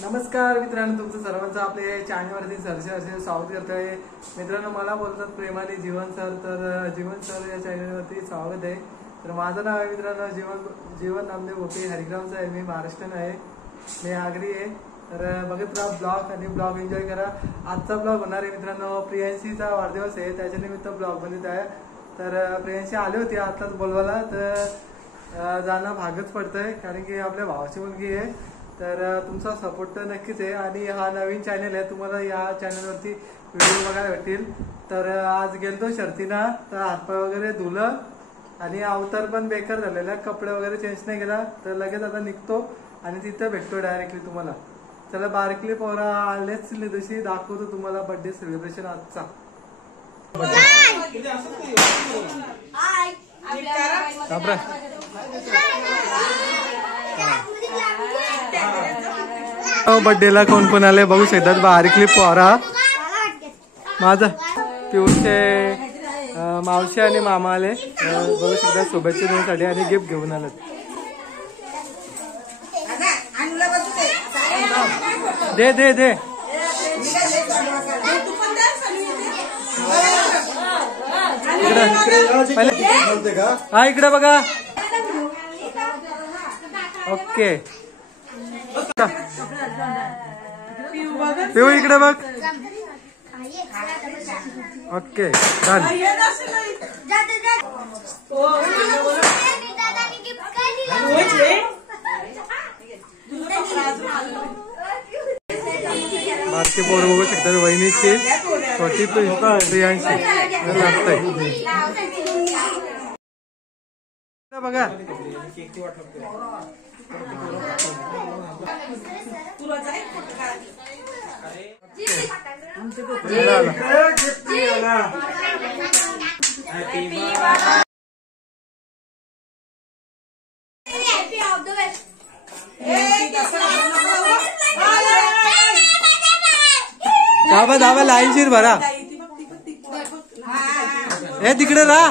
नमस्कार मित्रांनो, तुमचं सर्वांचं आपल्या चॅनलवरती सरसे स्वागत करतोय. मित्रांनो, मला बोलतात प्रेमाने जीवन सर. तर जीवन सर या चॅनलवरती स्वागत आहे. तर माझं नाव आहे मित्रांनो जीवन नामदेव भोपे. हरिग्रामचं आहे. मी महाराष्ट्रीयन आहे. मी आगरी आहे. तर बघत राहा ब्लॉग आणि ब्लॉग एन्जॉय करा. आजचा ब्लॉग होणार आहे मित्रांनो, प्रियांशीचा वाढदिवस आहे, त्याच्या निमित्त ब्लॉग बनत आहे. तर प्रियांशी आली होती आताच बोलवायला, तर जाणं भागच पडतंय कारण की आपल्या भावाची मुलगी आहे. तर तुमचा सपोर्ट तर नक्कीच आहे. आणि हा नवीन चॅनल आहे, तुम्हाला या चॅनलवरती व्हिडिओ बघायला भेटतील. तर आज गेलतो शर्तीना, तर हातपाय वगैरे धुलं आणि अवतार पण बेकार झालेला, कपडे वगैरे चेंज नाही केला. तर लगेच आता निघतो आणि तिथं भेटतो डायरेक्टली तुम्हाला. चला बारकली पोरा आलेच तशी दाखवतो तुम्हाला बर्थडे सेलिब्रेशन आजचा. बर्थडेला कोण कोण आले बघू शकतात. बारीकली पोरा माझा पिऊचे मावशी आणि मामा आले बघू शकतात शुभेच्छा देण्यासाठी आणि गिफ्ट घेऊन आले. दे दे दे हा इकडे बघा. ओके पिऊ इकडे बघ. Okay done. बारके पोर बघू शकतात. वहिनीची छोटी प्रियांशी लागतंय बघा. धाबा धाबा लाईनशीर भरा. हे तिकडे राहा.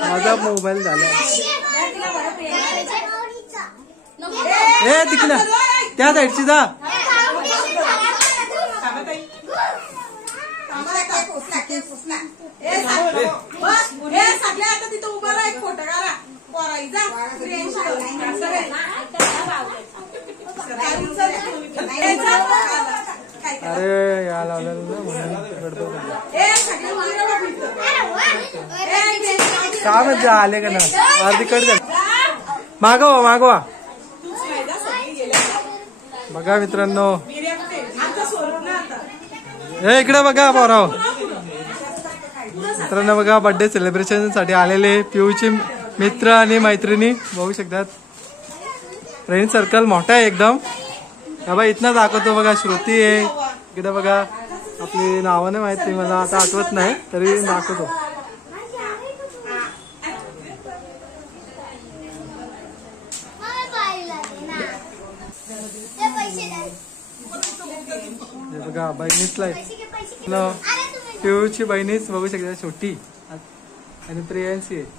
माझा मोबाईल झाला. हे तिकडे त्या साईडची जा. अरे या लावलेलं का म्हणजे आले का ना अर्धी कट मागवा मागवा. बघा मित्रांनो, हे इकडे बघा पोराव. मित्रांनो बघा बर्थडे सेलिब्रेशन साठी आलेले पिऊचे मित्र आणि मैत्रिणी बघू शकतात. फ्रेंड सर्कल मोठा आहे एकदम. बाबा इथनं दाखवतो बघा. श्रुती आहे इकडे बघा. आपली नावं नाही माहिती मला आता आठवत नाही तरी दाखवतो. बघा बहिणीच पिऊची बहिणीच बघू शकता छोटी आणि प्रियांशी आहे.